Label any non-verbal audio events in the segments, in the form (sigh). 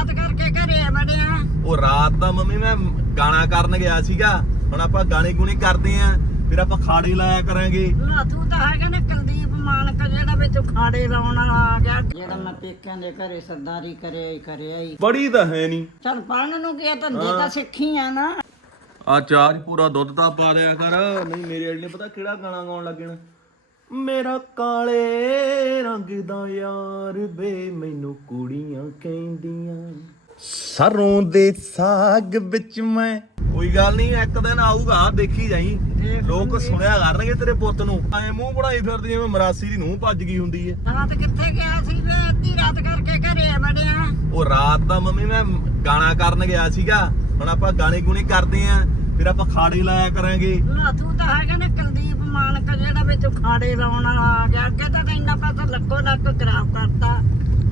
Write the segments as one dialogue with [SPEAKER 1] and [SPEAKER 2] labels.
[SPEAKER 1] ਰਾਤ ਕਰਕੇ ਘਰੇ ਵੜਿਆ
[SPEAKER 2] ਉਹ ਰਾਤ ਦਾ ਮੰਮੀ ਮੈਂ ਗਾਣਾ ਕਰਨ ਗਿਆ ਸੀਗਾ। ਹੁਣ ਆਪਾਂ ਗਾਣੇ ਗੁਣੇ ਕਰਦੇ ਆਂ ਫਿਰ ਆਪਾਂ ਖਾੜੇ ਲਾਇਆ ਕਰਾਂਗੇ।
[SPEAKER 1] ਲਾ ਤੂੰ ਤਾਂ ਹੈਗਾ ਨਾ ਕੁਲਦੀਪ ਮਾਨਕ ਜਿਹੜਾ ਵਿੱਚ ਖਾੜੇ ਲਾਉਣ ਵਾਲਾ ਆ ਗਿਆ। ਜਿਹੜਾ ਮੈਂ ਪੇਕਿਆਂ ਦੇ ਘਰੇ ਸਰਦਾਰੀ ਕਰਿਆ ਹੀ ਕਰਿਆ ਹੀ।
[SPEAKER 2] ਬੜੀ ਤਾਂ ਹੈ ਨਹੀਂ
[SPEAKER 1] ਚਲ ਪੜਨ ਨੂੰ ਕੀ ਧੰਦੇ ਤਾਂ ਸਿੱਖੀ ਆ ਨਾ।
[SPEAKER 2] ਆ ਚਾਰ ਪੂਰਾ ਦੁੱਧ ਤਾਂ ਪਾ ਦਿਆ ਕਰ। ਨਹੀਂ ਮੇਰੇ ਵਾਲੇ ਨੇ ਪਤਾ ਕਿਹੜਾ ਗਾਣਾ ਗਾਉਣ ਲੱਗਣਾ ਮੇਰਾ ਕਾਲੇ ਰੰਗ ਦਾ ਯਾਰ ਵੇ ਮੈਨੂੰ ਕੁੜੀਆਂ ਕਹਿੰਦੀਆਂ। ਸਰੋਂ ਦੇ ਸਾਗ ਵਿੱਚ ਮੈਂ ਕੋਈ ਗੱਲ ਨਹੀਂ ਇੱਕ ਦਿਨ ਆਊਗਾ ਦੇਖੀ ਜਾਈ। ਲੋਕ ਸੁਣਿਆ ਕਰਨਗੇ ਤੇਰੇ ਪੁੱਤ ਨੂੰ। ਐ ਮੂੰਹ ਬਣਾਈ ਫਿਰਦੀ ਜਿਵੇਂ ਮਰਾਸੀ ਦੀ ਨੂੰਹ ਭੱਜ ਗਈ ਹੁੰਦੀ ਹੈ
[SPEAKER 1] ਰਾਤ ਕਿੱਥੇ ਗਿਆ ਸੀ ਵੇ? ਅੱਧੀ ਰਾਤ ਕਰਕੇ ਘਰੇ ਵੜਿਆ
[SPEAKER 2] ਉਹ ਰਾਤ ਦਾ ਮੰਮੀ ਮੈਂ ਗਾਣਾ ਕਰਨ ਗਿਆ ਸੀਗਾ। ਹੁਣ ਆਪਾਂ ਗਾਣੇ ਗੁਣੇ ਕਰਦੇ ਆਂ। ਫਿਰ ਆਪਾਂ ਖਾੜੇ ਲਾਇਆ ਕਰਾਂਗੇ।
[SPEAKER 1] ਲਾ ਤੂੰ ਤਾਂ ਹੈਗਾ ਨਾ ਕੁਲਦੀਪ ਮਾਨਕ ਜਿਹੜਾ ਵਿੱਚ ਖਾੜੇ ਲਾਉਣ ਵਾਲਾ ਆ ਗਿਆ। ਅੱਗੇ ਤਾਂ ਇੰਨਾ ਪੈਸਾ ਲੱਖੋ ਲੱਖ ਖਰਾਬ ਕਰਤਾ।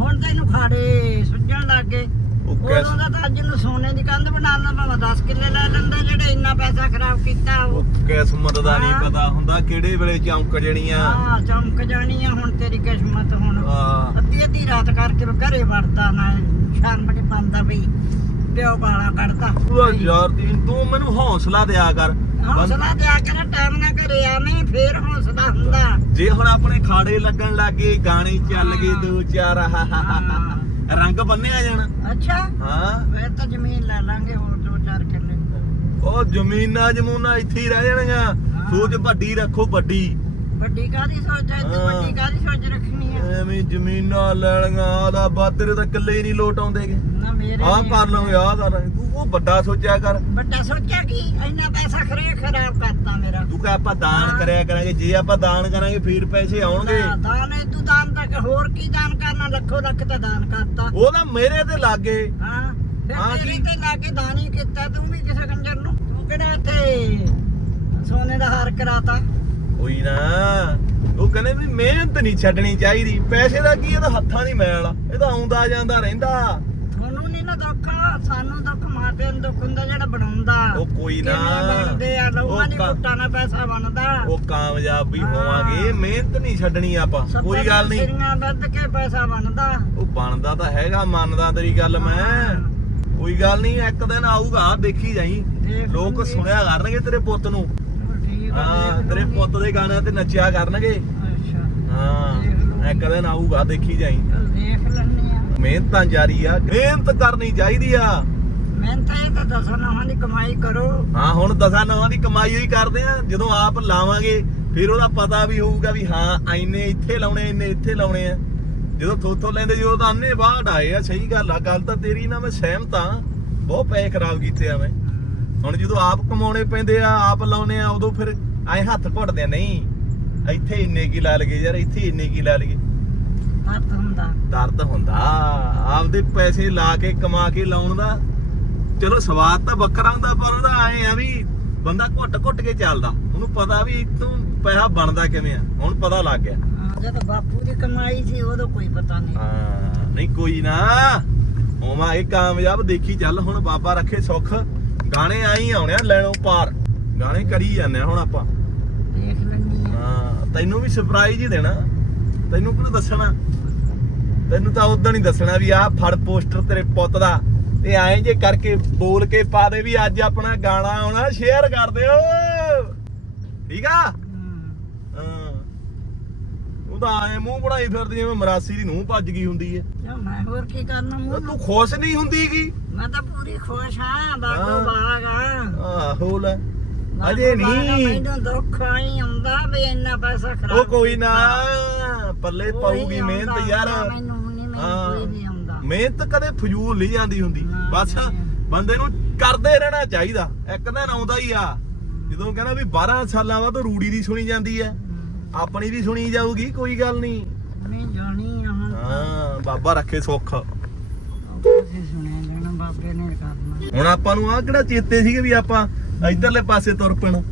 [SPEAKER 1] ਹੁਣ ਤੈਨੂੰ ਖਾੜੇ ਸੁੱਜਣ ਲੱਗ ਗਏ।
[SPEAKER 2] ਉਹ ਕਿਸ
[SPEAKER 1] ਉਦੋਂ ਦਾ ਤਾਂ ਅੱਜ ਨੂੰ ਸੋਨੇ ਦੀ ਕੰਧ ਬਣਾ ਲਾ ਭਾਵੇਂ 10 ਕਿੱਲੇ ਲੈ ਲੈਂਦਾ ਜਿਹੜੇ ਇੰਨਾ ਪੈਸਾ ਖਰਾਬ ਕੀਤਾ ਉਹ।
[SPEAKER 2] ਕਿਸਮਤ ਦਾ ਨਹੀਂ। ਪਤਾ ਹੁੰਦਾ ਕਿਹੜੇ ਵੇਲੇ ਚਮਕ ਜਣੀਆਂ।
[SPEAKER 1] ਹਾਂ ਚਮਕ ਜਾਣੀ ਆ ਹੁਣ ਤੇਰੀ ਕਿਸਮਤ ਹੁਣ। ਅੱਧੀ ਅੱਧੀ ਰਾਤ ਕਰਕੇ ਘਰੇ ਵੜਦਾ ਨਾ ਸ਼ਰਮ ਨਹੀਂ ਪਾਉਂਦਾ ਵੀ। ਪਿਓ ਬਾਲਾ ਕੱਢਦਾ
[SPEAKER 2] ਉਹ ਯਾਰ ਦੀ ਤੂੰ ਮੈਨੂੰ ਹੌਸਲਾ ਦਿਆ ਕਰ।
[SPEAKER 1] ਹੌਸਲਾ ਦਿਆ ਕਰ ਟਾਈਮ ਨਾ ਘਰੇ ਆਵੇਂ ਫੇਰ ਹੌਸਲਾ ਹੁੰਦਾ।
[SPEAKER 2] ਜੇ ਹੁਣ ਆਪਣੇ ਖਾੜੇ ਲੱਗਣ ਲੱਗੇ ਗਾਣੇ ਚੱਲ ਗਏ ਦੋ ਚਾਰ ਰੰਗ ਬੰਨਿਆ ਜਾਣ।
[SPEAKER 1] ਅੱਛਾ।
[SPEAKER 2] ਹਾਂ।
[SPEAKER 1] ਫੇਰ ਤਾਂ ਜ਼ਮੀਨ ਲੈ ਲਾਂਗੇ ਹੋਰ ਦੋ ਚਾਰ ਕਿੱਲੇ।
[SPEAKER 2] ਉਹ ਜ਼ਮੀਨਾਂ ਜਮੂਨਾ ਇੱਥੇ ਹੀ ਰਹਿ ਜਾਣਗੀਆਂ। ਸੋਚ ਵੱਡੀ ਰੱਖੋ ਵੱਡੀ।
[SPEAKER 1] ਵੱਡੀ ਕਾਦੀ ਸੋਚ ਹੈ? ਤੂੰ
[SPEAKER 2] ਹਾਂ।
[SPEAKER 1] ਵੱਡੀ ਕਾਦੀ ਸੋਚ ਰੱਖਣੀ ਆ?
[SPEAKER 2] ਐਵੇਂ ਜ਼ਮੀਨਾਂ ਲੈਣੀਆਂ ਆਦਾ ਬਾਦਰੇ ਤਾਂ ਇਕੱਲੇ ਹੀ ਨਹੀਂ ਲੋਟ ਆਉਂਦੇਗੇ
[SPEAKER 1] ਨਾ ਮੇਰੇ
[SPEAKER 2] ਆਹ
[SPEAKER 1] ਨੇ-
[SPEAKER 2] ਕਰ ਲਵਾਂਗੇ ਆਹ ਕਰ। ਲਾਂਗੇ ਤੂੰ ਉਹ ਵੱਡਾ ਸੋਚਿਆ ਕਰ।
[SPEAKER 1] ਵੱਡਾ ਸੋਚਿਆ ਕੀ? ਇੰਨਾ ਪੈਸਾ ਖਰੇ ਖਰਾਬ ਕਰਤਾ ਮੇਰਾ।
[SPEAKER 2] ਤੂੰ ਕਹ ਆਪਾਂ ਦਾਨ
[SPEAKER 1] ਹਾਂ।
[SPEAKER 2] ਕਰਿਆ ਕਰਾਂਗੇ ਜੇ ਆਪਾਂ ਦਾਨ ਕਰਾਂਗੇ ਫਿਰ ਪੈਸੇ ਆਉਣਗੇ।
[SPEAKER 1] ਨਾ, ਦਾਨ ਹੈ ਤੂੰ ਦਾਨ ਤੱਕ ਹੋਰ ਕੀ ਦਾਨ ਕਰਨਾ? ਲੱਖੋ ਲੱਖ ਤਾਂ ਦਾਨ ਕਰਤਾ।
[SPEAKER 2] ਉਹ ਤਾਂ ਮੇਰੇ ਤੇ ਲੱਗੇ।
[SPEAKER 1] ਹਾਂ ਫਿਰ
[SPEAKER 2] ਹਾਂ,
[SPEAKER 1] ਤੇਰੇ
[SPEAKER 2] ਕੀ?
[SPEAKER 1] ਤੇ ਲਾ ਕੇ ਦਾਨ ਹੀ ਕੀਤਾ ਤੂੰ ਵੀ ਕਿਸੇ ਕੰਜਰ ਨੂੰ। ਤੂੰ ਕਿਹੜਾ ਇੱਥੇ ਸੋਨੇ ਦਾ ਹਾਰ ਕਰਾਤਾ?
[SPEAKER 2] ਹੋਈ ਨਾ। ਉਹ ਕਹਿੰਦੇ ਵੀ ਮਿਹਨਤ ਨਹੀਂ ਛੱਡਣੀ ਚਾਹੀਦੀ। ਪੈਸੇ ਦਾ ਕੀ ਇਹਦਾ ਹੱਥਾਂ ਦੀ ਮੈਲ ਆ। ਇਹ ਤਾਂ ਆਉਂਦਾ ਜਾਂਦਾ ਰਹਿੰਦਾ।
[SPEAKER 1] ਤੁਹਾਨੂੰ ਨਹੀਂ ਨਾ ਦੁੱਖ ਸਾਨੂੰ ਦੁੱਖ ਮਾਪਿਆਂ ਨੂੰ ਦੁੱਖ ਹੁੰਦਾ ਜਿਹੜਾ ਬਣਾਉਂਦਾ।
[SPEAKER 2] ਉਹ ਕੋਈ ਨਾ।
[SPEAKER 1] ਬਣਦੇ ਆ ਲੋਕਾਂ ਦੀ ਕੁੱਟਾਂ ਨਾਲ ਪੈਸਾ ਬਣਦਾ।
[SPEAKER 2] ਉਹ ਕਾਮਯਾਬ ਵੀ। ਹੋਵਾਂਗੇ ਮਿਹਨਤ ਨਹੀਂ ਛੱਡਣੀ ਆਪਾਂ। ਕੋਈ ਗੱਲ ਨਹੀਂ।
[SPEAKER 1] ਸਿਰੀਆਂ ਵੱਧ ਕੇ ਪੈਸਾ ਬਣਦਾ।
[SPEAKER 2] ਉਹ ਬਣਦਾ ਤਾਂ ਹੈਗਾ ਮੰਨਦਾ ਤੇਰੀ ਗੱਲ ਮੈਂ। ਕੋਈ ਗੱਲ ਨਹੀਂ ਇੱਕ ਦਿਨ ਆਊਗਾ ਦੇਖੀ ਜਾਈ। ਲੋਕ। ਸੁਣਿਆ ਕਰਨਗੇ ਤੇਰੇ ਪੁੱਤ ਨੂੰ।
[SPEAKER 1] ਆ
[SPEAKER 2] ਹਾਂ ਤੇਰੇ। ਪੁੱਤ ਦੇ ਗਾਣਿਆਂ ਤੇ ਨੱਚਿਆ ਕਰਨਗੇ।
[SPEAKER 1] ਅੱਛਾ।
[SPEAKER 2] ਹਾਂ ਇੱਕ ਦਿਨ ਆਊਗਾ ਦੇਖੀ ਜਾਈ।
[SPEAKER 1] ਦੇਖ ਲੈਣੇ ਆ।
[SPEAKER 2] ਮਿਹਨਤਾਂ ਜਾਰੀ ਆ ਮਿਹਨਤ ਕਰਨੀ ਚਾਹੀਦੀ ਆ।
[SPEAKER 1] ਮੈਂ ਤਾਂ ਤਾਂ ਦਸਾਂ ਦੀ ਕਮਾਈ ਕਰੋ।
[SPEAKER 2] ਹਾਂ ਹੁਣ ਦਸਾਂ ਨਵਾਂ ਦੀ ਕਮਾਈ ਕਰਦੇ ਆ ਜਦੋਂ ਆਪ ਲਾਵਾਂਗੇ ਫਿਰ ਉਹਦਾ ਪਤਾ ਵੀ ਹੋਊਗਾ ਵੀ ਹਾਂ ਐਨੇ ਇੱਥੇ ਲਾਉਣੇ ਇੰਨੇ ਇੱਥੇ ਲਾਉਣੇ ਆ। ਜਦੋਂ ਥੋਥੋਂ ਲੈਂਦੇ ਜਦੋਂ ਤਾਂ ਅੰਨੇ ਬਾਹਰ ਆਏ ਆ ਸਹੀ ਗੱਲ ਆ ਗੱਲ ਤਾਂ ਤੇਰੀ ਨਾਲ ਮੈਂ ਸਹਿਮਤ ਆ। ਬਹੁਤ ਪੈਸੇ ਖਰਾਬ ਕੀਤੇ ਆ ਮੈਂ। ਹੁਣ ਜਦੋਂ ਆਪ ਕਮਾਉਣੇ ਪੈਂਦੇ ਆ ਆਪ ਲਾਉਣੇ ਆ ਉਦੋਂ ਫਿਰ ਐ ਹੱਥ ਘੁੱਟਦੇ ਆ ਨਹੀਂ ਇੱਥੇ ਇੰਨੇ ਕੀ ਲਾ ਲਗੇ ਯਾਰ ਇੱਥੇ ਇੰਨੇ ਕੀ ਲਾ ਲਗੇ
[SPEAKER 1] ਹੱਥ ਹੁੰਦਾ।
[SPEAKER 2] ਦਰਦ ਹੁੰਦਾ ਆਪਦੇ ਪੈਸੇ ਲਾ ਕੇ ਕਮਾ ਕੇ ਲਾਉਣ ਦਾ ਚਲੋ ਸਵਾਦ ਤਾਂ ਵੱਖਰਾ ਹੁੰਦਾ ਪਰ ਉਹਦਾ ਐ ਆ ਵੀ ਬੰਦਾ ਘੁੱਟ ਘੁੱਟ ਕੇ ਚੱਲਦਾ। ਉਹਨੂੰ ਪਤਾ ਵੀ ਇਤੋਂ ਪੈਸਾ ਬਣਦਾ ਕਿਵੇਂ ਆ ਹੁਣ ਪਤਾ ਲੱਗ ਗਿਆ।
[SPEAKER 1] ਹਾਂ, ਜਦੋਂ ਬਾਪੂ ਦੀ ਕਮਾਈ ਸੀ ਉਦੋਂ ਕੋਈ ਪਤਾ ਨਹੀਂ।
[SPEAKER 2] ਹਾਂ ਨਹੀਂ ਕੋਈ ਨਾ ਹੋਵਾ ਇਹ ਕਾਮਯਾਬ ਦੇਖੀ ਚੱਲ ਹੁਣ ਬਾਬਾ ਰੱਖੇ ਸੁੱਖ। ਗਾਣੇ ਆਈ ਆਉਣੇ ਆ ਲੈਣੋਂ ਪਾਰ। ਗਾਣੇ ਕਰੀ ਜਾਂਦੇ ਆ ਹੁਣ ਆਪਾਂ।
[SPEAKER 1] ਦੇਖ ਲੈਣੀ ਆ
[SPEAKER 2] ਹਾਂ ਤੈਨੂੰ ਵੀ ਸਰਪ੍ਰਾਈਜ਼ ਹੀ ਦੇਣਾ। ਤੈਨੂੰ ਕਿਹਨੂੰ ਦੱਸਣਾ? ਤੈਨੂੰ ਤਾਂ ਉਦੋਂ ਹੀ ਦੱਸਣਾ ਵੀ ਆਹ ਫੜ ਪੋਸਟਰ ਤੇਰੇ ਪੁੱਤ ਦਾ। ਤੇ ਐਂ ਜੇ ਕਰਕੇ ਬੋਲ ਕੇ ਪਾ ਦੇ ਵੀ ਅੱਜ ਆਪਣਾ ਗਾਣਾ ਆਉਣਾ ਸ਼ੇਅਰ ਕਰ ਦਿਓ ਠੀਕ ਆ? ਹਾਂ। ਉਹ ਤਾਂ ਐਂ ਮੂੰਹ ਬਣਾਈ ਫਿਰਦੀ ਜਿਵੇਂ ਮਰਾਸੀ ਦੀ ਨੂੰਹ ਭੱਜ ਗਈ ਹੁੰਦੀ ਹੈ
[SPEAKER 1] ਕਿਉਂ ਮੈਂ ਹੋਰ ਕੀ ਕਰਨਾ ਮੂੰਹ
[SPEAKER 2] ਤੂੰ
[SPEAKER 1] ਨੂੰ?
[SPEAKER 2] ਖੁਸ਼ ਨਹੀਂ ਹੁੰਦੀਗੀ
[SPEAKER 1] ਮੈਂ ਤਾਂ ਪੂਰੀ ਖੁਸ਼ ਹਾਂ ਬਾਗੋ
[SPEAKER 2] ਹਾਂ।
[SPEAKER 1] ਬਾਗ ਆ।
[SPEAKER 2] ਆਹੋ ਲੈ।
[SPEAKER 1] ਬਾਗੋ
[SPEAKER 2] ਅਜੇ
[SPEAKER 1] ਬਾਗ ਆ,
[SPEAKER 2] ਨਹੀਂ।
[SPEAKER 1] ਮੈਨੂੰ ਦੁੱਖ ਆਈ ਆਉਂਦਾ ਵੀ ਇੰਨਾ ਪੈਸਾ ਖਰਾਬ
[SPEAKER 2] ਉਹ ਕੋਈ ਨਾ
[SPEAKER 1] ਕੀਤਾ।
[SPEAKER 2] ਪੱਲੇ
[SPEAKER 1] ਕੋਈ
[SPEAKER 2] ਪਾਊਗੀ
[SPEAKER 1] ਆਉਂਦਾ,
[SPEAKER 2] ਮਿਹਨਤ ਯਾਰ।
[SPEAKER 1] ਮੈਨੂੰ ਨਹੀਂ ਮੈਨੂੰ
[SPEAKER 2] ਹਾਂ।
[SPEAKER 1] ਕੋਈ ਨਹੀਂ ਆਉਂਦਾ।
[SPEAKER 2] ਮਿਹਨਤ ਕਦੇ ਫਜ਼ੂਲ ਨਹੀਂ ਜਾਂਦੀ ਹੁੰਦੀ।
[SPEAKER 1] ਨਾ,
[SPEAKER 2] ਬਸ। ਬੰਦੇ ਨੂੰ ਕਰਦੇ ਰਹਿਣਾ ਚਾਹੀਦਾ। ਇੱਕ ਦਿਨ ਆਉਂਦਾ ਹੀ ਆ। ਜਦੋਂ ਕਹਿੰਦਾ ਵੀ 12 ਸਾਲਾਂ ਬਾਅਦ ਰੂੜੀ ਦੀ ਸੁਣੀ ਜਾਂਦੀ ਹੈ। ਆਪਣੀ ਵੀ ਸੁਣੀ ਜਾਊਗੀ ਕੋਈ ਗੱਲ ਨਹੀਂ।
[SPEAKER 1] ਨਹੀਂ ਜਾਣੀ ਆ ਹੁਣ
[SPEAKER 2] ਹਾਂ। ਬਾਬਾ ਰੱਖੇ ਸੁੱਖ।
[SPEAKER 1] ਤੁਸੀਂ ਸੁਣਿਆ ਲੈਣਾ ਬਾਬੇ ਨੇ ਕਰਨਾ।
[SPEAKER 2] ਹੁਣ ਆਪਾਂ ਨੂੰ ਆ ਕਿਹੜਾ ਚੇਤੇ ਸੀਗੇ ਵੀ ਆਪਾਂ ਇਧਰਲੇ ਪਾਸੇ ਤੁਰ ਪੈਣਾ?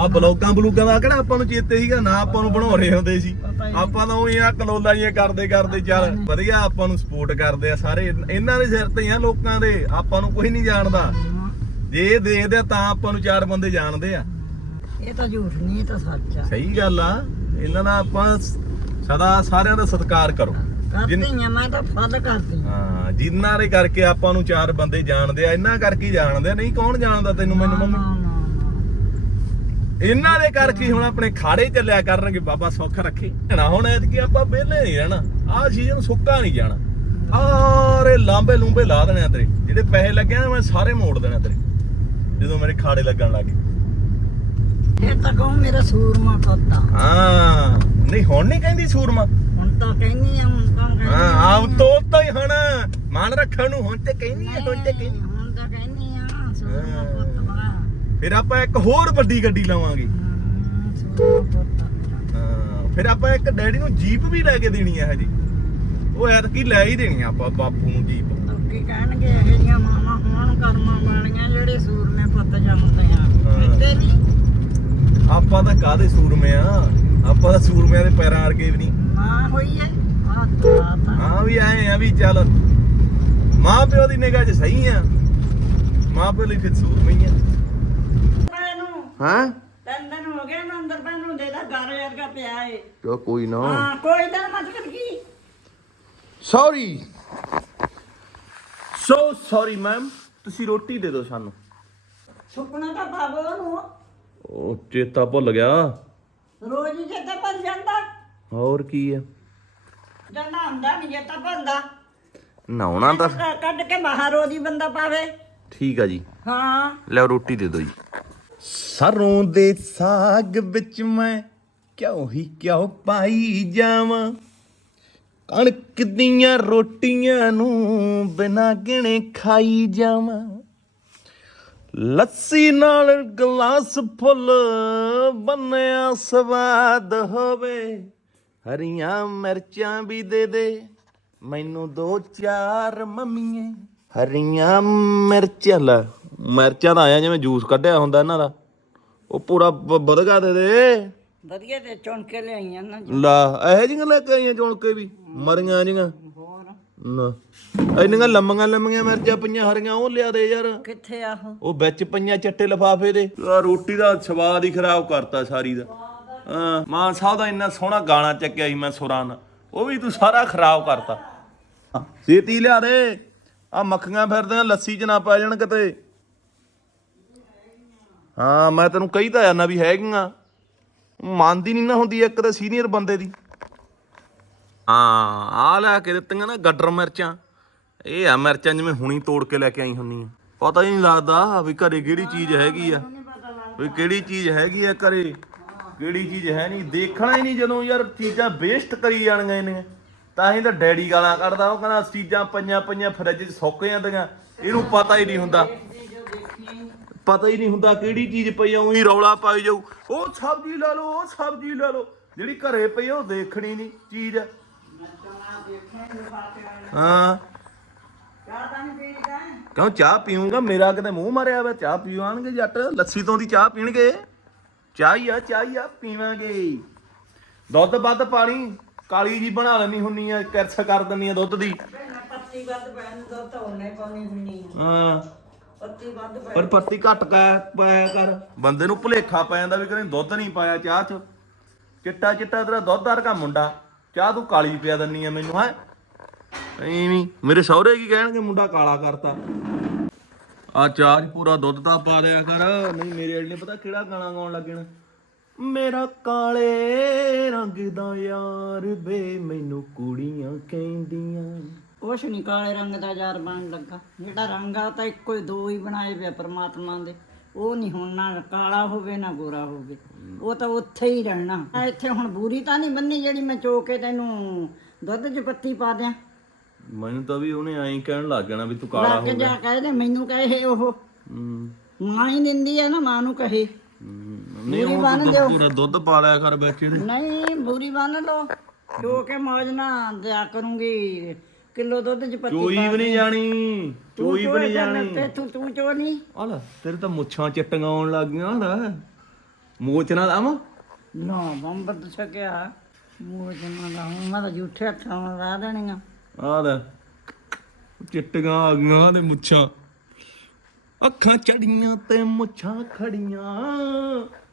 [SPEAKER 2] ਆ ਬਲੌਕਾਂ ਬਲੂਕਾਂ ਦਾ ਕਿਹੜਾ ਆਪਾਂ ਨੂੰ ਚੇਤੇ ਸੀਗਾ? ਨਾ ਆਪਾਂ ਨੂੰ ਬਣਾਉਣੇ ਹੁੰਦੇ ਸੀ। ਆਪਾਂ ਤਾਂ ਉਹੀ ਆ ਕਲੋਲਾ ਜਿਹੀਆਂ ਕਰਦੇ ਕਰਦੇ ਚੱਲ ਵਧੀਆ ਆਪਾਂ ਨੂੰ ਸਪੋਰਟ ਕਰਦੇ ਆ ਸਾਰੇ। ਇਹਨਾਂ ਦੇ ਸਿਰ ਤੇ ਆ ਲੋਕਾਂ ਦੇ। ਆਪਾਂ ਨੂੰ ਕੋਈ ਨਹੀਂ ਜਾਣਦਾ। ਜੇ ਇਹ ਦੇਖਦੇ ਆ ਤਾਂ ਆਪਾਂ ਨੂੰ ਚਾਰ ਬੰਦੇ ਜਾਣਦੇ ਆ।
[SPEAKER 1] ਇਹ ਤਾਂ ਝੂਠ ਨਹੀਂ ਇਹ ਤਾਂ ਸੱਚ ਆ।
[SPEAKER 2] ਸਹੀ ਗੱਲ ਆ। ਇਹਨਾਂ ਦਾ ਆਪਾਂ ਸਦਾ ਸਾਰਿਆਂ ਦਾ ਸਤਿਕਾਰ ਕਰੋ।
[SPEAKER 1] ਕਰਦੀ ਆ ਮੈਂ ਤਾਂ ਫੁੱਲ ਕਰਦੀ।
[SPEAKER 2] ਹਾਂ ਜਿੰਨਾਂ ਦੇ ਕਰਕੇ ਆਪਾਂ ਨੂੰ ਚਾਰ ਬੰਦੇ ਜਾਣਦੇ ਆ ਇਹਨਾਂ ਕਰਕੇ ਹੀ ਜਾਣਦੇ ਆ। ਨਹੀਂ ਕੌਣ ਜਾਣਦਾ ਤੈਨੂੰ ਮੈਨੂੰ
[SPEAKER 1] ਨਾ,
[SPEAKER 2] ਮੰਮੀ?
[SPEAKER 1] ਨਾ, ਨਾ,
[SPEAKER 2] ਇਹਨਾਂ ਦੇ ਕਰਕੇ ਹੀ ਹੁਣ ਆਪਣੇ ਖਾੜੇ ਚੱਲਿਆ ਕਰਨਗੇ ਬਾਬਾ ਸੁੱਖ ਰੱਖੇ। ਨਾ ਹੁਣ ਐਤਕੀ ਆਪਾਂ ਵਿਹਲੇ ਨਹੀਂ ਰਹਿਣਾ। ਆਹ ਸੀਜ਼ਨ ਸੁੱਕਾ ਨਹੀਂ ਜਾਣਾ। ਆਰੇ ਲਾਂਬੇ ਲੂੰਬੇ ਲਾ ਦੇਣੇ ਆ ਤੇਰੇ। ਜਿਹੜੇ ਪੈਸੇ ਲੱਗੇ ਆ ਮੈਂ ਸਾਰੇ ਮੋੜ ਦੇਣੇ ਆ ਤੇਰੇ। ਜਦੋਂ ਮੇਰੇ ਖਾੜੇ ਲੱਗਣ ਲੱਗੇ
[SPEAKER 1] ਨਾ। ਇਹ ਤਾਂ ਕਹੂੰ ਮੇਰਾ ਸੂਰਮਾ ਪੁੱਤ
[SPEAKER 2] ਹਾਂ ਨਹੀਂ ਹੁਣ ਨਹੀਂ ਕਹਿੰਦੀ ਸੂਰਮਾ।
[SPEAKER 1] ਤਾਂ ਆ ਹੁਣ
[SPEAKER 2] ਹਾਂ
[SPEAKER 1] ਆ।
[SPEAKER 2] ਆਪ ਤੋਂ ਹੀ ਹੁਣ ਮਾਨ ਰੱਖਣ ਨੂੰ ਹੁਣ ਤੇ ਕਹਿੰਦੀ ਆ ਹੁਣ ਤੇ ਕਹਿੰਦੀ
[SPEAKER 1] ਹੁਣ ਤਾਂ ਕਹਿੰਦੀ ਆ ਸੂਰਮਾ ਪੁੱਤ ਬੜਾ।
[SPEAKER 2] ਫਿਰ ਆਪਾਂ ਇੱਕ ਹੋਰ ਵੱਡੀ ਗੱਡੀ ਲਵਾਂਗੇ।
[SPEAKER 1] ਪੁੱਤ। ਮੇਰਾ।
[SPEAKER 2] ਹਾਂ ਫਿਰ ਆਪਾਂ ਇੱਕ ਡੈਡੀ ਨੂੰ ਜੀਪ ਵੀ ਲੈ ਕੇ ਦੇਣੀ ਹੈ ਹਜੇ। ਉਹ ਐਤਕੀ ਲੈ ਹੀ ਦੇਣੀ ਆ ਆਪਾਂ ਬਾਪੂ ਨੂੰ ਜੀਪ।
[SPEAKER 1] ਲੋਕੀ ਕਹਿਣਗੇ ਇਹ ਜਿਹੀਆਂ ਮਾਵਾਂ ਹੋਣ ਕਰਮਾਂ ਵਾਲੀਆਂ ਜਿਹੜੇ ਸੂਰਮੇ ਪੁੱਤ ਜੰਮਦੇ ਆ।
[SPEAKER 2] ਹਾਂ।
[SPEAKER 1] ਇੱਥੇ ਨਹੀਂ
[SPEAKER 2] ਆਪਾਂ ਤਾਂ ਕਾਦੇ ਸੂਰਮੇ ਆ? ਆਪਾਂ ਤਾਂ ਸੂਰਮਿਆਂ ਦੇ ਪੈਰਾਂ ਵਰਗੇ ਵੀ ਨਹੀਂ
[SPEAKER 1] ਮਾਂ ਹੋਈ ਹੈ ਆਹ ਤਾਂ
[SPEAKER 2] ਹਾਂ ਵੀ ਆਏ ਆ ਵੀ ਚੱਲ। ਮਾਂ ਪਿਓ ਦੀ ਨਿਗਾਹ 'ਚ ਸਹੀ ਆ। ਮਾਂ ਪਿਓ ਲਈ ਫਿਰ ਸੂਰਮੇ ਹੀ ਆ।
[SPEAKER 1] ਮੈਨੂੰ
[SPEAKER 2] ਹਾਂ?
[SPEAKER 1] ਤਿੰਨ ਦਿਨ ਹੋ ਗਏ ਨਾ ਅੰਦਰ ਪੈਨੂੰ ਦੇ ਦਾ ਗਾਰੇ ਵਰਗਾ ਪਿਆ ਏ।
[SPEAKER 2] ਚੋ ਕੋਈ ਨਾ।
[SPEAKER 1] ਹਾਂ ਕੋਈ ਤਾਂ ਮਤਲਬ ਕੀ।
[SPEAKER 2] ਸੌਰੀ ਸੋ ਸੌਰੀ ਮੈਮ ਤੁਸੀਂ ਰੋਟੀ ਦੇ ਦਿਓ ਸਾਨੂੰ।
[SPEAKER 1] ਸੁਪਨਾ ਤਾਂ ਬਾਬੋ ਨੂੰ
[SPEAKER 2] ਉਹ ਚੇਤਾ ਭੁੱਲ ਗਿਆ।
[SPEAKER 1] ਰੋਜ਼ ਹੀ ਚੇਤਾ ਭੁੱਲ ਜਾਂਦਾ।
[SPEAKER 2] ਹੋਰ ਕੀ ਆ?
[SPEAKER 1] ਜਾਂਦਾ ਹੁੰਦਾ ਨਹੀਂ ਚੇਤਾ ਭੁੱਲਦਾ
[SPEAKER 2] ਨਹਾਉਣਾ ਤਾਂ
[SPEAKER 1] ਕ- ਕੱਢ ਕੇ ਬਾਹਰ ਰੋਜ਼ ਬੰਦਾ ਪਾਵੇ।
[SPEAKER 2] ਠੀਕ ਆ ਜੀ।
[SPEAKER 1] ਹਾਂ।
[SPEAKER 2] ਲੈ ਰੋਟੀ ਦੇ ਦਿਓ ਜੀ। ਸਰੋਂ ਦੇ ਸਾਗ ਵਿੱਚ ਮੈਂ ਕਿਉਂ ਹੀ ਕਿਉਂ ਪਾਈ ਜਾਵਾਂ? ਕਣਕ ਦੀਆਂ ਰੋਟੀਆਂ ਨੂੰ ਬਿਨਾ ਗਿਣੇ ਖਾਈ ਜਾਵਾਂ। ਲੱਸੀ ਨਾਲ ਗਲਾਸ ਫੁੱਲ ਬੰਨਿਆ ਸਵਾਦ ਹੋਵੇ। ਹਰੀਆਂ ਮਿਰਚਾਂ ਵੀ ਦੇ ਦੇ ਮੈਨੂੰ ਦੋ ਚਾਰ ਮੰਮੀਏ। ਹਰੀਆਂ ਮਿਰਚਾਂ ਲੈ ਮਿਰਚਾਂ ਦਾ ਆਇਆ ਜਿਵੇਂ ਜੂਸ ਕੱਢਿਆ ਹੁੰਦਾ ਇਹਨਾਂ ਦਾ। ਉਹ ਪੂਰਾ ਵ- ਵਧਗਾ ਦੇ ਦੇ।
[SPEAKER 1] ਵਧੀਆ ਤੇ ਚੁਣ ਕੇ ਲਿਆਈਆਂ ਨਾ
[SPEAKER 2] ਲਾ ਇਹੋ ਜਿਹੀਆਂ ਲੈ ਕੇ ਆਈਆਂ ਚੁਣ ਕੇ ਵੀ ਮਰੀਆਂ ਜਿਹੀਆਂ।
[SPEAKER 1] ਹੋਰ
[SPEAKER 2] ਨਾ ਇੰਨੀਆਂ ਲੰਮੀਆਂ ਲੰਮੀਆਂ ਮਿਰਚਾਂ ਪਈਆਂ ਹਰੀਆਂ ਉਹ ਲਿਆ ਦੇ ਯਾਰ।
[SPEAKER 1] ਕਿੱਥੇ ਆਹੋ
[SPEAKER 2] ਉਹ? ਵਿੱਚ ਪਈਆਂ ਚੱਟੇ ਲਫਾਫੇ ਦੇ। ਆਹ ਰੋਟੀ ਦਾ ਸਵਾਦ ਹੀ ਖਰਾਬ ਕਰਤਾ ਸਾਰੀ ਦਾ। ਹਾਂ ਮਾਂ ਸਾਹਿਬ ਦਾ ਇੰਨਾ ਸੋਹਣਾ ਗਾਣਾ ਚੱਕਿਆ ਸੀ ਮੈਂ ਸੁਰਾਂ ਨਾਲ। ਉਹ ਵੀ ਤੂੰ ਸਾਰਾ ਖਰਾਬ ਕਰਤਾ। ਛੇਤੀ ਲਿਆ ਦੇ ਆ ਮੱਖੀਆਂ ਫਿਰਦੀਆਂ ਲੱਸੀ ਚ ਨਾ ਪੈ ਜਾਣ ਕਿਤੇ। ਹਾਂ ਮੈਂ ਤੈਨੂੰ ਕਹੀ ਤਾਂ ਜਾਂਦਾ ਵੀ ਹੈਗੀਆਂ। ਮੰਨਦੀ ਨਹੀਂ ਨਾ ਹੁੰਦੀ ਇੱਕ ਤਾਂ ਸੀਨੀਅਰ ਬੰਦੇ ਦੀ। ਹਾਂ ਆ ਲੈ ਕੇ ਦਿੱਤੀਆਂ ਨਾ ਗੱਡਰ ਮਿਰਚਾਂ। ਇਹ ਆ ਮਿਰਚਾਂ ਜਿਵੇਂ ਹੁਣੀ ਤੋੜ ਕੇ ਲੈ ਕੇ ਆਈ ਹੁੰਨੀ ਆ ਪਤਾ ਹੀ ਨਹੀਂ ਲੱਗਦਾ ਵੀ ਘਰੇ ਕਿਹੜੀ ਚੀਜ਼ ਹੈਗੀ ਆ। ਵੀ ਕਿਹੜੀ ਚੀਜ਼ ਹੈਗੀ ਆ ਘਰੇ। ਕਿਹੜੀ ਚੀਜ਼ ਹੈ ਨਹੀਂ, ਦੇਖਣਾ ਹੀ ਨਹੀਂ ਜਦੋਂ ਯਾਰ ਚੀਜ਼ਾਂ ਵੇਸਟ ਕਰੀ ਜਾਣੀਆਂ ਇਹਨੇ ਤਾਂ ਹੀ ਤਾਂ ਡੈਡੀ ਗਾਲਾਂ ਕੱਢਦਾ, ਉਹ ਕਹਿੰਦਾ ਚੀਜ਼ਾਂ ਪਈਆਂ ਪਈਆਂ ਫਰਿੱਜ 'ਚ ਸੁੱਕ ਜਾਂਦੀਆਂ, ਇਹਨੂੰ ਪਤਾ ਹੀ ਨਹੀਂ ਹੁੰਦਾ। ਪਤਾ ਹੀ ਨਹੀਂ ਹੁੰਦਾ ਕਿਹੜੀ ਚੀਜ਼ ਪਈ ਆ, ਉਹੀ ਰੌਲਾ ਪਾਈ ਜਾਊ। ਉਹ ਸਬਜ਼ੀ ਲੈ ਲਓ, ਉਹ ਸਬਜ਼ੀ ਲੈ ਲਓ, ਜਿਹੜੀ ਘਰੇ ਪਈ ਆ, ਉਹ ਦੇਖਣੀ ਨਹੀਂ ਚੀਜ਼। ਹਾਂ। ਕਿਉਂ ਚਾਹ ਪੀਊਂਗਾ? ਮੇਰਾ ਕਿਤੇ ਮੂੰਹ ਮਾਰਿਆ ਵਾ, ਚਾਹ ਪੀਵਾਂਗੇ ਜੱਟ, ਲੱਸੀ ਤੋਂ ਦੀ ਚਾਹ ਪੀਣਗੇ। ਚਾਹ ਹੀ ਆ ਚਾਹ ਹੀ ਆ ਪੀਵਾਂਗੇ। ਦੁੱਧ ਵੱਧ ਪਾਣੀ ਕਾਲੀ ਜੀ ਬਣਾ ਲੈਣੀ ਹੁੰਨੀ ਆ ਕਿਰਸ ਕਰ ਦਿੰਨੀ ਆ ਦੁੱਧ ਦੀ।
[SPEAKER 1] ਪੱਤੀ ਵੱਧ ਪੈਣ ਦੋ ਤਾਂ ਉਹਨੇ ਪਾਉਣੀ ਹੁੰਨੀ ਆ।
[SPEAKER 2] ਹਾਂ।
[SPEAKER 1] ਪੱਤੀ ਵੱਧ ਪੈ
[SPEAKER 2] ਪਰ ਪੱਤੀ ਘੱਟ ਕਾ ਪਾਇਆ ਕਰ। ਬੰਦੇ ਨੂੰ ਭੁਲੇਖਾ ਪੈ ਜਾਂਦਾ ਵੀ ਕਹਿੰਦੇ ਦੁੱਧ ਨਹੀਂ ਪਾਇਆ ਚਾਹ 'ਚ। ਚਿੱਟਾ ਚਿੱਟਾ ਤੇਰਾ ਦੁੱਧ ਵਰਗਾ ਮੁੰਡਾ। ਚਾਹ ਤੂੰ ਕਾਲੀ ਪਿਆ ਦਿੰਨੀ ਆ ਮੈਨੂੰ ਹੈ। ਐਵੇਂ ਮੇਰੇ ਸਹੁਰੇ ਕੀ ਕਹਿਣਗੇ ਮੁੰਡਾ ਕਾਲਾ ਕਰਤਾ। ਆ ਚਾਹ 'ਚ ਪੂਰਾ ਦੁੱਧ ਤਾਂ ਪਾ ਦਿਆ ਕਰ। ਨਹੀਂ ਮੇਰੇ ਵਾਲੇ ਨੇ ਪਤਾ ਕਿਹੜਾ ਗਾਣਾ ਗਾਉਣ ਲੱਗੇ ਨੇ? ਮੇਰਾ ਕਾਲੇ ਰੰਗ ਦਾ ਯਾਰ ਵੇ ਮੈਨੂੰ ਕੁੜੀਆਂ ਕਹਿੰਦੀਆਂ।
[SPEAKER 1] ਕੁਛ ਨਹੀਂ ਕਾਲੇ ਰੰਗ ਦਾ ਯਾਰ ਬਣ ਲੱਗਾ। ਜਿਹੜਾ ਰੰਗ ਆ ਉਹ ਤਾਂ ਇੱਕੋ ਹੀ ਦੋ ਹੀ ਬਣਾਏ ਪਿਆ ਪ੍ਰਮਾਤਮਾ ਦੇ। ਉਹ ਨਹੀਂ ਹੁਣ ਨਾ ਕਾਲਾ ਹੋਵੇ ਨਾ ਗੋਰਾ ਹੋਵੇ। ਉਹ ਤਾਂ ਉੱਥੇ ਹੀ ਰਹਿਣਾ। ਆ ਇੱਥੇ ਹੁਣ ਬੂਰੀ ਤਾਂ ਨਹੀਂ ਬੰਨੀ ਜਿਹੜੀ ਮੈਂ ਚੋ ਕੇ ਤੈਨੂੰ ਦੁੱਧ 'ਚ ਪੱਤੀ ਪਾ ਦਿਆਂ।
[SPEAKER 2] ਮੈਨੂੰ ਤਾਂ ਵੀ ਉਹਨੇ ਐਂ ਕਹਿਣ ਲੱਗ ਜਾਣਾ ਵੀ ਤੂੰ ਕਾਲਾ
[SPEAKER 1] ਲੱਗ ਜਾ ਕਹਿ ਮੈਨੂੰ ਕਹੇ ਉਹ।
[SPEAKER 2] ਹੂੰ।
[SPEAKER 1] ਮਾਂ ਹੀ ਦਿੰਦੀ ਆ ਨਾ ਮਾਂ ਨੂੰ ਕਹੇ।
[SPEAKER 2] ਨਹੀਂ ਉਹ ਤੂੰ ਪੂਰਾ ਦੁੱਧ ਪਾ ਲਿਆ ਕਰ ਵਿੱਚ ਇਹਦੇ
[SPEAKER 1] ਨਹੀਂ ਬੂਰੀ ਬੰਨ ਲੋ ਚੋ ਕੇ ਮੌਜ ਨਾ ਦਿਆ ਕਰੂੰਗੀ। ਕਿਲੋ ਦੁੱਧ 'ਚ ਪੱਤੀ
[SPEAKER 2] ਚੋਈ ਵੀ ਨਹੀਂ ਜਾਣੀ। ਚੋਈ ਵੀ ਨਹੀਂ ਜਾਣੀ।
[SPEAKER 1] ਤੇ ਤੂੰ ਤੂੰ ਚੋ ਨਹੀਂ।
[SPEAKER 2] ਆ ਲੈ ਤੇਰੇ ਤਾਂ ਮੁੱਛਾਂ ਚਿੱਟੀਆਂ ਆਉਣ ਲੱਗ ਗਈਆਂ ਲੈ। ਮੋਚ ਨਾਲ ਆਵਾਂ?
[SPEAKER 1] ਨਾ ਬੰਬਰ ਛਕਿਆ। ਮੂੰਹ ਜਮਾ ਦਾ ਮੈਂ ਤਾਂ ਝੂਠੇ ਹੱਥਾਂ ਨਾਲ ਲਾ ਦੇਣੀਆਂ
[SPEAKER 2] ਆ ਲੈ। ਚਿੱਟੀਆਂ ਆ ਗਈਆਂ ਤੇ ਮੁੱਛਾਂ। ਅੱਖਾਂ ਚੜੀਆਂ ਤੇ ਮੁੱਛਾਂ ਖੜੀਆਂ।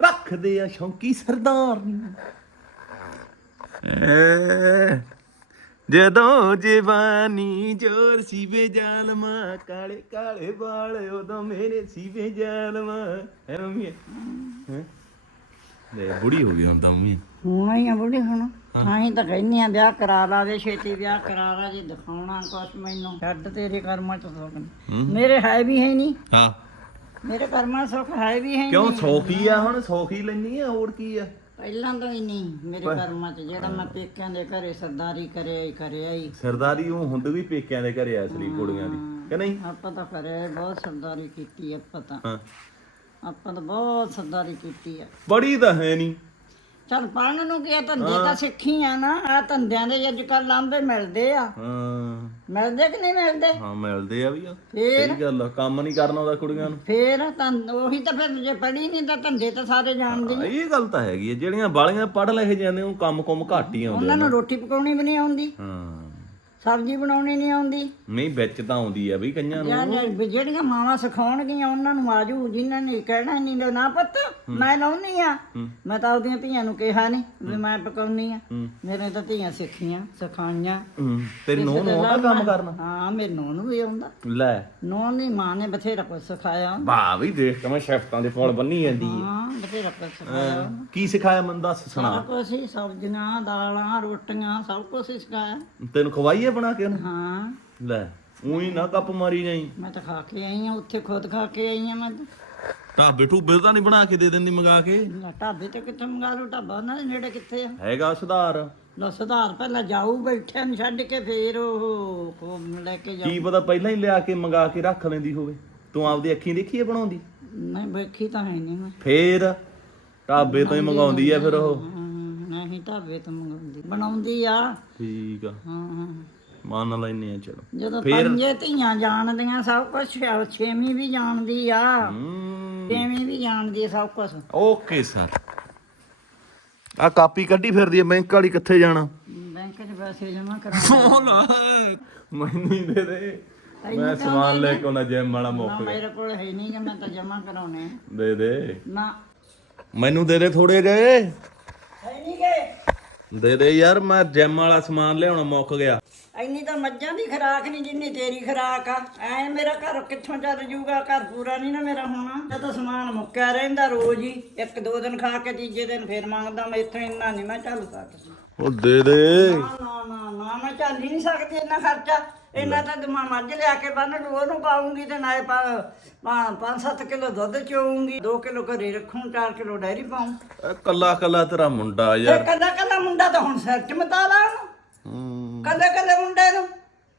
[SPEAKER 2] ਰੱਖਦੇ ਆ ਸ਼ੌਂਕੀ ਸਰਦਾਰ ਨੀ। ਏ ਜਦੋਂ ਜਵਾਨੀ ਜੋਰ ਸੀਵੇ ਜਾਲਮਾ ਕਾਲੇ ਕਾਲੇ ਵਾਲ ਉਦੋਂ ਮੇਰੇ ਸੀਵੇ ਜਾਲਮਾ। ਹੈ ਮੰਮੀ ਹੈ ਲੈ ਬੁੜੀ ਹੋ ਗਈ ਹੁਣ ਤਾਂ ਮੰਮੀ।
[SPEAKER 1] ਹੁਣ ਹੀ ਆ ਬੁੜੀ ਹੁਣ। ਤਾਂ ਹੀ ਤਾਂ ਕਹਿੰਨੀ ਆ ਵਿਆਹ ਕਰਾ ਲਾ ਦੇ ਛੇਤੀ ਵਿਆਹ ਕਰਾ ਲਾ ਜੇ ਦਿਖਾਉਣਾ ਕੁਛ ਮੈਨੂੰ। ਛੱਡ ਤੇਰੇ ਕਰਮਾਂ ਚ ਸੁੱਖ ਨੀ। ਮੇਰੇ ਹੈ ਵੀ ਹੈ ਨਹੀਂ
[SPEAKER 2] ਹਾਂ।
[SPEAKER 1] ਮੇਰੇ ਕਰਮਾਂ 'ਚ ਸੁੱਖ ਹੈ ਵੀ ਹੈ
[SPEAKER 2] ਕਿਉਂ
[SPEAKER 1] ਨਹੀਂ
[SPEAKER 2] ਸੌਖੀ ਆ ਹੁਣ? ਸੌਖੀ ਲੈਣੀ ਆ ਹੋਰ ਕੀ ਆ?
[SPEAKER 1] ਪਹਿਲਾਂ ਤੋਂ ਹੀ ਨਹੀਂ ਮੇਰੇ ਕਰਮਾਂ 'ਚ। ਜਿਹੜਾ ਮੈਂ ਪੇਕਿਆਂ ਦੇ ਘਰੇ ਸਰਦਾਰੀ ਕਰਿਆ ਹੀ ਕਰਿਆ ਹੀ।
[SPEAKER 2] ਸਰਦਾਰੀ ਉਹ ਹੁੰਦੀ ਵੀ ਪੇਕਿਆਂ ਦੇ ਘਰੇ ਆ ਅਸਲੀ ਕੁੜੀਆਂ ਦੀ। ਕਿ ਨਹੀਂ?
[SPEAKER 1] ਆਪਾਂ ਤਾਂ ਕਰਿਆ ਬਹੁਤ ਸਰਦਾਰੀ ਕੀਤੀ ਆਪਾਂ ਤਾਂ।
[SPEAKER 2] ਹਾਂ।
[SPEAKER 1] ਆਪਾਂ ਤਾਂ ਬਹੁਤ ਸਰਦਾਰੀ ਕੀਤੀ ਆ।
[SPEAKER 2] ਬੜੀ ਤਾਂ ਹੈ ਨਹੀਂ
[SPEAKER 1] ਚੱਲ ਪੜਨ ਨੂੰ ਕੀ ਆ ਧੰਦੇ ਤਾਂ ਸਿੱਖੀ ਆ ਨਾ ਆ ਧੰਦਿਆਂ ਦੇ ਅੱਜ ਕੱਲ ਲਾਂਬੇ ਮਿਲਦੇ ਆ।
[SPEAKER 2] ਹਾਂ।
[SPEAKER 1] ਮਿਲਦੇ ਕਿ ਨਹੀਂ ਮਿਲਦੇ?
[SPEAKER 2] ਹਾਂ ਮਿਲਦੇ ਆ ਵੀ ਆ।
[SPEAKER 1] ਫੇਰ?
[SPEAKER 2] ਸਹੀ ਗੱਲ ਆ ਕੰਮ ਨਹੀਂ ਕਰਨਾ ਉਹਦਾ ਕੁੜੀਆਂ ਨੂੰ।
[SPEAKER 1] ਫੇਰ ਤਾਂ ਉਹੀ ਤਾਂ ਫਿਰ ਜੇ ਪੜੀ ਨਹੀਂ ਤਾਂ ਧੰਦੇ ਤਾਂ ਸਾਰੇ ਜਾਣਦੇ
[SPEAKER 2] ਹਾਂ, ਇਹ ਗੱਲ ਤਾਂ ਹੈਗੀ ਆ ਜਿਹੜੀਆਂ ਬਾਲੀਆਂ ਪੜ ਲਿਖ ਜਾਂਦੇ ਉਹ ਕੰਮ ਕੁਮ ਘੱਟ ਹੀ ਆਉਂਦੇ
[SPEAKER 1] ਉਹਨਾਂ ਨੂੰ। ਰੋਟੀ ਪਕਾਉਣੀ ਵੀ ਨਹੀਂ ਆਉਂਦੀ।
[SPEAKER 2] ਹਾਂ।
[SPEAKER 1] ਸਬਜ਼ੀ ਬਣਾਉਣੀ ਨਹੀਂ ਆਉਂਦੀ।
[SPEAKER 2] ਨਹੀਂ ਵਿੱਚ ਤਾਂ ਆਉਂਦੀ ਆ ਬਈ ਕਈਆਂ ਨੂੰ।
[SPEAKER 1] ਜਾਂ ਜਾਂ ਜਿਹੜੀਆਂ ਮਾਵਾਂ ਸਿਖਾਉਣਗੀਆਂ ਉਹਨਾਂ ਨੂੰ ਆਜੂ ਜਿਨ੍ਹਾਂ ਨੇ ਕਹਿਣਾ ਨਹੀਂ ਲੋ ਨਾ ਪੁੱਤ ਮੈਂ ਲਾਉਣੀ ਆ। ਮੈਂ ਤਾਂ ਉਹਦੀਆਂ ਧੀਆਂ ਨੂੰ ਕਿਹਾ ਨਹੀਂ ਵੀ ਮੈਂ ਪਕਾਉਣੀ ਆ। ਮੇਰੇ ਤਾਂ ਧੀਆਂ ਸਿੱਖੀਆਂ ਸਿਖਾਈਆਂ।
[SPEAKER 2] ਹੂੰ, ਤੇਰੀ ਨੂੰਹ ਨੂੰ ਆਉਂਦਾ ਕੰਮ ਕਰਨਾ।
[SPEAKER 1] ਹਾਂ ਮੇਰੇ ਨੂੰਹ ਨੂੰ ਵੀ ਆਉਂਦਾ।
[SPEAKER 2] ਲੈ।
[SPEAKER 1] ਨੂੰਹ ਦੀ ਮਾਂ ਨੇ ਬਥੇਰਾ ਕੁਝ ਸਿਖਾਇਆ।
[SPEAKER 2] ਵਾਹ ਵੀ ਦੇਖ ਕੇ ਮੈਂ ਸ਼ੈਫਟਾਂ ਦੇ ਫੁੱਲ ਬੰਨੀ ਜਾਂਦੀ ਆ
[SPEAKER 1] ਹਾਂ ਬਥੇਰਾ ਕੁਝ ਸਿਖਾਇਆ।
[SPEAKER 2] ਕੀ ਸਿਖਾਇਆ ਮੈਨੂੰ ਦੱਸ ਸੁਣਾ।
[SPEAKER 1] ਕੁਝ ਹੀ ਸਬਜ਼ੀਆਂ ਦਾਲਾਂ ਰੋਟੀਆਂ ਸਭ ਕੁਝ ਹੀ ਸਿਖਾਇਆ।
[SPEAKER 2] ਤੈਨੂੰ ਖਵਾਈਏ ਬਣਾ ਕੇ ਉਹਨੇ
[SPEAKER 1] ਹਾਂ
[SPEAKER 2] ਲੈ ਉਹੀ ਨਾ ਕੱਪ ਮਾਰੀ ਜਾਈ
[SPEAKER 1] ਮੈਂ ਤਾਂ ਖਾ ਕੇ ਆਈ ਆ ਉੱਥੇ ਖੁਦ ਖਾ ਕੇ ਆਈ ਆ ਮੈਂ ਤਾਂ
[SPEAKER 2] ਢਾਬੇ ਢੂਬੇ ਤਾਂ ਨਹੀਂ ਬਣਾ ਕੇ ਦੇ ਦਿੰਦੀ ਮੰਗਾ ਕੇ
[SPEAKER 1] ਲੈ ਢਾਬੇ ਤੇ ਕਿੱਥੇ ਮੰਗਾ ਲਓ ਢਾਬਾ ਉਹਨਾਂ ਦੇ ਨੇੜੇ ਕਿੱਥੇ ਆ
[SPEAKER 2] ਹੈਗਾ ਸੁਧਾਰ
[SPEAKER 1] ਲੋ ਸੁਧਾਰ ਪਹਿਲਾਂ ਜਾਊ ਬੈਠਿਆਂ ਨੂੰ ਛੱਡ ਕੇ ਫੇਰ ਉਹ ਉਹ ਲੈ ਕੇ ਜਾਊ
[SPEAKER 2] ਕੀ ਪਤਾ ਪਹਿਲਾਂ ਹੀ ਲਿਆ ਕੇ ਮੰਗਾ ਕੇ ਰੱਖ ਲੈਂਦੀ ਹੋਵੇ ਤੂੰ ਆਪਦੀ ਅੱਖੀਂ ਦੇਖੀਏ ਬਣਾਉਂਦੀ
[SPEAKER 1] ਨਹੀਂ ਵੇਖੀ ਤਾਂ ਹੈ ਨਹੀਂ ਮੈਂ
[SPEAKER 2] ਫੇਰ ਢਾਬੇ ਤੋਂ ਹੀ ਮੰਗਾਉਂਦੀ ਆ ਫਿਰ ਉਹ
[SPEAKER 1] ਹਮ, ਨਹੀਂ ਢਾਬੇ ਤੋਂ ਮੰਗਾਉਂਦੀ ਬਣਾਉਂਦੀ ਆ
[SPEAKER 2] ਠੀਕ ਆ
[SPEAKER 1] ਹਾਂ ਹਾਂ
[SPEAKER 2] ਮੰਨ ਲੈਨੇ ਆ ਚਲੋ।
[SPEAKER 1] ਜਦੋਂ ਪੰਜੇ ਧੀਆਂ ਜਾਣਦੀਆਂ ਸਭ ਕੁਝ ਛੇਵੀਂ ਵੀ ਜਾਣਦੀ ਆ। ਛੇਵੀਂ ਵੀ ਜਾਣਦੀ ਆ ਸਭ ਕੁਝ
[SPEAKER 2] ਓਕੇ ਸਰ। ਆ ਕਾਪੀ ਕੱਢੀ ਫਿਰਦੀ ਐ ਬੈਂਕ ਵਾਲੀ ਕਿੱਥੇ ਜਾਣਾ?
[SPEAKER 1] ਬੈਂਕ 'ਚ ਪੈਸੇ ਜਮ੍ਹਾਂ ਕਰਾਉਣੇ (laughs)
[SPEAKER 2] ਮੈਨੂੰ ਹੀ ਦੇ ਦੇ। ਮੈਂ ਸਮਾਨ ਲੈ ਕੇ ਆਉਣਾ ਜਿਮ ਵਾਲਾ
[SPEAKER 1] ਨਾ
[SPEAKER 2] ਮੁੱਕ ਗਿਆ।
[SPEAKER 1] ਮੇਰੇ ਕੋਲ ਹੈ ਨਹੀਂ ਕਿ ਮੈਂ ਤਾਂ ਜਮ੍ਹਾਂ ਕਰਾਉਣੇ ਆ।
[SPEAKER 2] ਦੇ ਦੇ।
[SPEAKER 1] ਨਾ।
[SPEAKER 2] ਮੈਨੂੰ ਦੇ ਦੇ ਥੋੜੇ ਜਿਹੇ।
[SPEAKER 1] ਹੈ ਨਹੀਂ ਕਿ
[SPEAKER 2] ਦੇ ਦੇ ਯਾਰ ਮੈਂ ਜਿਮ ਵਾਲਾ ਸਮਾਨ ਲਿਆਉਣਾ ਮੁੱਕ ਗਿਆ।
[SPEAKER 1] ਇੰਨੀ ਤਾਂ ਮੱਝਾਂ ਦੀ ਖਰਾਕ ਨਹੀਂ ਜਿੰਨੀ ਤੇਰੀ ਖਰਾਕ ਆ। ਐ ਮੇਰਾ ਘਰ ਕਿੱਥੋਂ ਚੱਲ ਜੂਗਾ ਘਰ ਪੂਰਾ ਨਹੀਂ ਨਾ ਮੇਰਾ ਹੋਣਾ। ਇਹ ਤਾਂ ਸਮਾਨ ਮੁੱਕਿਆ ਰਹਿੰਦਾ ਰੋਜ਼ ਹੀ ਇੱਕ ਦੋ ਦਿਨ ਖਾ ਕੇ ਤੀਜੇ ਦਿਨ ਫੇਰ ਮੰਗਦਾ ਮੈਂ ਇੱਥੋਂ ਇੰਨਾ ਨਹੀਂ ਮੈਂ ਚੱਲ ਸਕਦੀ।
[SPEAKER 2] ਉਹ ਦੇ ਦੇ।
[SPEAKER 1] ਨਾ ਨਾ ਨਾ ਨਾ ਮੈਂ ਚੱਲ ਹੀ ਨਹੀਂ ਸਕਦੀ ਇੰਨਾ ਖਰਚਾ। ਇੰਨਾ ਤਾਂ ਮੈਂ ਮੱਝ ਲਿਆ ਕੇ ਬੰਨ ਲੂ ਉਹਨੂੰ ਪਾਉਂਗੀ ਤੇ ਨਾਲੇ 5-7 ਕਿਲੋ ਦੁੱਧ ਚੋਉਂਗੀ 2 ਕਿਲੋ ਘਰੇ ਰੱਖੂੰ 4 ਕਿਲੋ ਡੈਰੀ ਪਾਉਂ।
[SPEAKER 2] ਇਹ ਕੱਲਾ ਕੱਲਾ ਤੇਰਾ ਮੁੰਡਾ ਯਾਰ।
[SPEAKER 1] ਕੱਲਾ ਕੱਲਾ ਮੁੰਡਾ ਤਾਂ ਹੁਣ ਸਿਰ ਚ ਮਤਾ ਲਾ ਉਹਨੂੰ।
[SPEAKER 2] ਹੂੰ।
[SPEAKER 1] ਕੱਲੇ ਕੱਲੇ ਮੁੰਡੇ ਨੂੰ।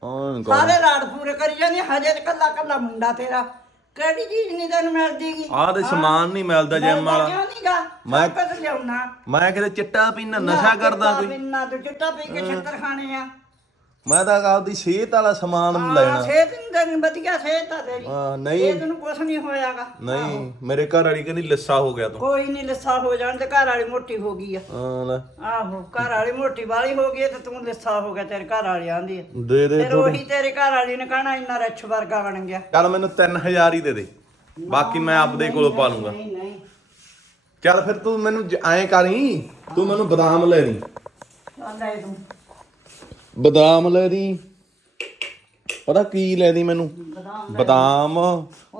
[SPEAKER 2] ਆਂ
[SPEAKER 1] ਸਾਰੇ ਰਾੜ ਪੂਰੇ ਕਰੀ ਜਾਂਦੇ ਹਜੇ ਤੇ ਕੱਲਾ ਕੱਲਾ ਮੁੰਡਾ ਤੇਰਾ। ਕਿਹੜੀ ਚੀਜ਼ ਨਹੀਂ ਤੈਨੂੰ ਮਿਲਦੀਗੀ?
[SPEAKER 2] ਆਹ ਤੇ ਸਮਾਨ ਨਹੀਂ ਮਿਲਦਾ ਜਿਮ ਵਾਲਾ। ਮੈਂ-
[SPEAKER 1] ਮੈਂ ਕੁਝ ਲਿਆਉਣਾ।
[SPEAKER 2] ਮੈਂ ਕਿਤੇ ਚਿੱਟਾ ਪੀਣਾ ਨਸ਼ਾ ਕਰਦਾ ਕੋਈ।
[SPEAKER 1] ਬਿੰਨਾ ਤੂੰ ਚਿੱਟਾ ਪੀ ਕੇ ਛੱਤਰ ਖਾਣੇ ਆ।
[SPEAKER 2] ਮੈਂ ਤਾਂ ਆਪਦੀ ਸਿਹਤ ਵਾਲਾ ਸਮਾਨ
[SPEAKER 1] ਹਾਂ
[SPEAKER 2] ਲੈਣਾ।
[SPEAKER 1] ਸਿਹਤ ਨਹੀਂ ਤੈਨੂੰ ਵਧੀਆ ਸਿਹਤ ਆ ਤੇਰੀ।
[SPEAKER 2] ਹਾਂ ਨਹੀਂ।
[SPEAKER 1] ਇਹ ਤੈਨੂੰ ਕੁਝ ਨਹੀਂ ਹੋਇਆਗਾ।
[SPEAKER 2] ਨਹੀਂ ਮੇਰੇ ਘਰ ਵਾਲੀ ਕਹਿੰਦੀ ਲਿੱਸਾ ਹੋ ਗਿਆ ਤੂੰ।
[SPEAKER 1] ਕੋਈ ਨਹੀਂ ਲਿੱਸਾ ਹੋ ਜਾਣ ਤੇ ਘਰ ਵਾਲੀ ਮੋਟੀ ਹੋ ਗਈ ਆ।
[SPEAKER 2] ਹਾਂ ਲੈ।
[SPEAKER 1] ਆਹੋ ਘਰ ਵਾਲੀ ਮੋਟੀ ਵਾਲੀ ਹੋ ਗਈ ਆ ਤੇ ਤੂੰ ਲਿੱਸਾ ਹੋ ਗਿਆ ਤੇਰੇ ਘਰ ਵਾਲੀ ਆਂਦੀ ਆ।
[SPEAKER 2] ਦੇ ਦੇ
[SPEAKER 1] ਫਿਰ ਉਹੀ ਤੇਰੇ ਘਰ ਵਾਲੀ ਨੇ ਕਹਣਾ ਇੰਨਾ ਰੱਛ ਵਰਗਾ ਬਣ ਗਿਆ।
[SPEAKER 2] ਚੱਲ ਮੈਨੂੰ 3000 ਹੀ ਦੇ ਦੇ। ਬਾਕੀ ਮੈਂ ਆਪਦੇ ਕੋਲੋਂ ਪਾ ਲੂੰਗਾ।
[SPEAKER 1] ਨਹੀਂ ਨਹੀਂ।
[SPEAKER 2] ਚੱਲ ਫਿਰ ਤੂੰ ਮੈਨੂੰ ਜ- ਐਂ ਕਰੀ ਤੂੰ ਮੈਨੂੰ ਬਦਾਮ ਲੈ ਦੀ
[SPEAKER 1] ਚੱਲ ਲੈ ਤੂੰ।
[SPEAKER 2] ਬਦਾਮ ਲੈ ਦੀ। ਪਤਾ ਕੀ ਲੈ ਦੀ ਮੈਨੂੰ?
[SPEAKER 1] ਬਦਾਮ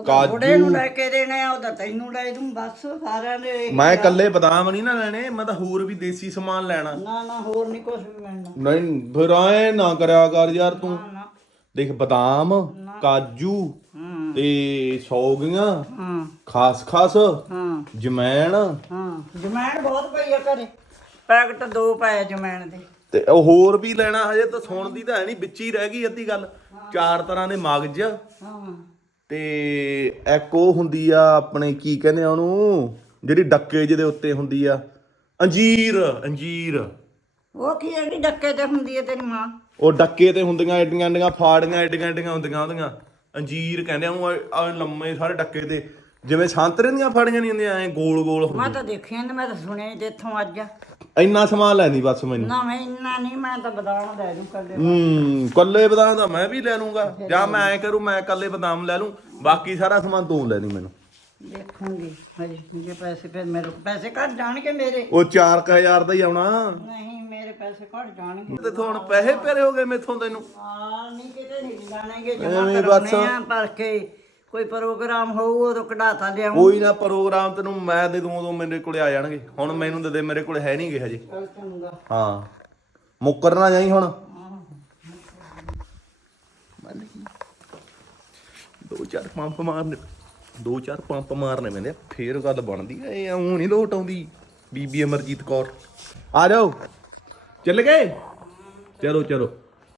[SPEAKER 2] ਕਾਜੂ।
[SPEAKER 1] ਨੂੰ ਲੈ ਕੇ ਦੇਣੇ ਆ ਉਹਦਾ ਤੈਨੂੰ ਲੈ ਦੂੰ ਬਸ ਸਾਰਿਆਂ ਦੇ
[SPEAKER 2] ਮੈਂ। ਇਕੱਲੇ ਬਦਾਮ ਨਹੀਂ ਨਾ ਲੈਣੇ ਮੈਂ ਤਾਂ ਹੋਰ ਵੀ ਦੇਸੀ ਸਮਾਨ ਲੈਣਾ।
[SPEAKER 1] ਨਾ ਨਾ ਹੋਰ ਨਹੀਂ ਕੁਝ ਵੀ ਮਿਲਣਾ
[SPEAKER 2] ਨਹੀਂ ਫਿਰ ਐ ਨਾ ਕਰਿਆ ਕਰ ਯਾਰ ਤੂੰ। ਦੇਖ ਬਦਾਮ ਕਾਜੂ ਤੇ ਸੌਗੀਆਂ
[SPEAKER 1] ਹਾਂ।
[SPEAKER 2] ਖਾਸ ਖਾਸ
[SPEAKER 1] ਹਾਂ।
[SPEAKER 2] ਜਮੈਣ।
[SPEAKER 1] ਹਾਂ। ਜਮੈਣ ਬਹੁਤ ਪਈ ਆ ਘਰੇ। ਪੈਕਟ ਦੋ ਪਏ ਜਮੈਣ ਦੇ।
[SPEAKER 2] ਤੇ ਉਹ ਹੋਰ ਵੀ ਲੈਣਾ ਹਜੇ ਤਾਂ ਸੁਣਦੀ ਤਾਂ ਹੈ ਨਹੀਂ ਵਿੱਚ ਹੀ ਰਹਿ ਗਈ ਅੱਧੀ ਗੱਲ। ਚਾਰ ਤਰ੍ਹਾਂ ਦੇ ਮਗਜ।
[SPEAKER 1] ਹਾਂ।
[SPEAKER 2] ਤੇ ਇੱਕ ਉਹ ਹੁੰਦੀ ਆ ਆਪਣੇ ਕੀ ਕਹਿੰਦੇ ਆ ਉਹਨੂੰ ਜਿਹੜੀ ਡੱਕੇ ਜਿਹਦੇ ਉੱਤੇ ਹੁੰਦੀ ਆ। ਅੰਜੀਰ ਅੰਜੀਰ।
[SPEAKER 1] ਉਹ ਕੀ ਐਡੀ ਡੱਕੇ ਤੇ ਹੁੰਦੀ ਹੈ ਤੇਰੀ ਮਾਂ?
[SPEAKER 2] ਉਹ ਡੱਕੇ ਤੇ ਹੁੰਦੀਆਂ ਐਡੀਆਂ ਐਡੀਆਂ ਫਾੜੀਆਂ ਐਡੀਆਂ ਐਡੀਆਂ ਹੁੰਦੀਆਂ ਉਹਦੀਆਂ। ਅੰਜੀਰ ਕਹਿੰਦੇ ਆ ਉਹ ਆ ਲੰਮੇ ਸਾਰੇ ਡੱਕੇ ਤੇ। ਜਿਵੇਂ ਸੰਤਰੇ ਦੀਆਂ ਫਾੜੀਆਂ ਨਹੀਂ ਹੁੰਦੀਆਂ ਐ ਗੋਲ ਗੋਲ ਹੁੰਦੀਆਂ।
[SPEAKER 1] ਮੈਂ ਤਾਂ ਦੇਖਿਆ ਨੀ ਮੈਂ ਤਾਂ ਸੁਣਿਆ ਤੇ ਇੱਥੋਂ ਅੱਜ।
[SPEAKER 2] ਇੰਨਾ ਸਮਾਨ ਲੈਣੀ ਬਸ ਮੈਨੂੰ।
[SPEAKER 1] ਨਾ ਮੈਂ ਇੰਨਾ ਨਹੀਂ ਮੈਂ ਤਾਂ ਬਦਾਮ ਲੈ ਦੂੰ। ਕੱਲੇ
[SPEAKER 2] ਹੂੰ ਕੱਲੇ ਬਦਾਮ ਤਾਂ ਮੈਂ ਵੀ ਲੈ ਲੂੰਗਾ। ਜਾਂ ਮੈਂ ਐ ਕਰੂੰ ਮੈਂ ਕੱਲੇ ਬਦਾਮ ਲੈ ਲੂੰ ਬਾਕੀ ਸਾਰਾ ਸਮਾਨ ਤੂੰ ਲੈ ਲਈ ਮੈਨੂੰ।
[SPEAKER 1] ਦੇਖੂੰਗੀ ਹਜੇ ਜੇ ਪੈਸੇ ਫਿਰ ਮੇਰੇ ਪੈਸੇ ਘੱਟ ਜਾਣਗੇ ਮੇਰੇ।
[SPEAKER 2] ਉਹ 4000 ਦਾ ਹੀ ਆਉਣਾ।
[SPEAKER 1] ਨਹੀਂ ਮੇਰੇ ਮੇਰੇ ਪੈਸੇ ਘਟ ਜਾਣਗੇ।
[SPEAKER 2] ਤੇ ਹੁਣ ਪੈਸੇ ਪੇਰੇ ਹੋ ਗਏ ਮੇਥੋਂ ਤੈਨੂੰ।
[SPEAKER 1] ਆ ਨਹੀਂ ਕਿਤੇ ਨਹੀਂ ਜਾਣਗੇ ਜਮਾ। ਕਰਾਉਣੇ ਆ ਪਰ ਕੇ। ਕੋਈ ਪ੍ਰੋਗਰਾਮ ਹੋਊ ਉਦੋਂ ਕਢਾਤਾ ਲਿਆਉਂ
[SPEAKER 2] ਕੋਈ ਨਾ ਪ੍ਰੋਗਰਾਮ ਤੈਨੂੰ ਮੈਂ ਦੇ ਦੂੰ ਉਦੋਂ ਮੇਰੇ ਕੋਲੇ ਆ ਜਾਣਗੇ। ਹੁਣ ਮੈਨੂੰ ਦੇ ਦੇ ਮੇਰੇ ਕੋਲੇ ਹੈ ਨਹੀਂਗੇ ਹਜੇ। ਹਾਂ। ਮੁੱਕਰ ਨਾ ਜਾਈ ਹੁਣ। ਮੰਨ ਗਈ। ਦੋ ਚਾਰ ਪੰਪ ਮਾਰਨੇ ਦੋ ਚਾਰ ਪੰਪ ਮਾਰਨੇ ਮੈਨੇ ਫੇਰ ਗੱਲ ਬਣਦੀ ਐ ਆਉਂ ਨਹੀਂ ਲੋਟ ਆਉਂਦੀ। ਬੀਬੀ ਅਮਰਜੀਤ ਕੌਰ। ਆ ਜਾਓ। ਚੱਲ ਗਏ? ਚਲੋ ਚਲੋ।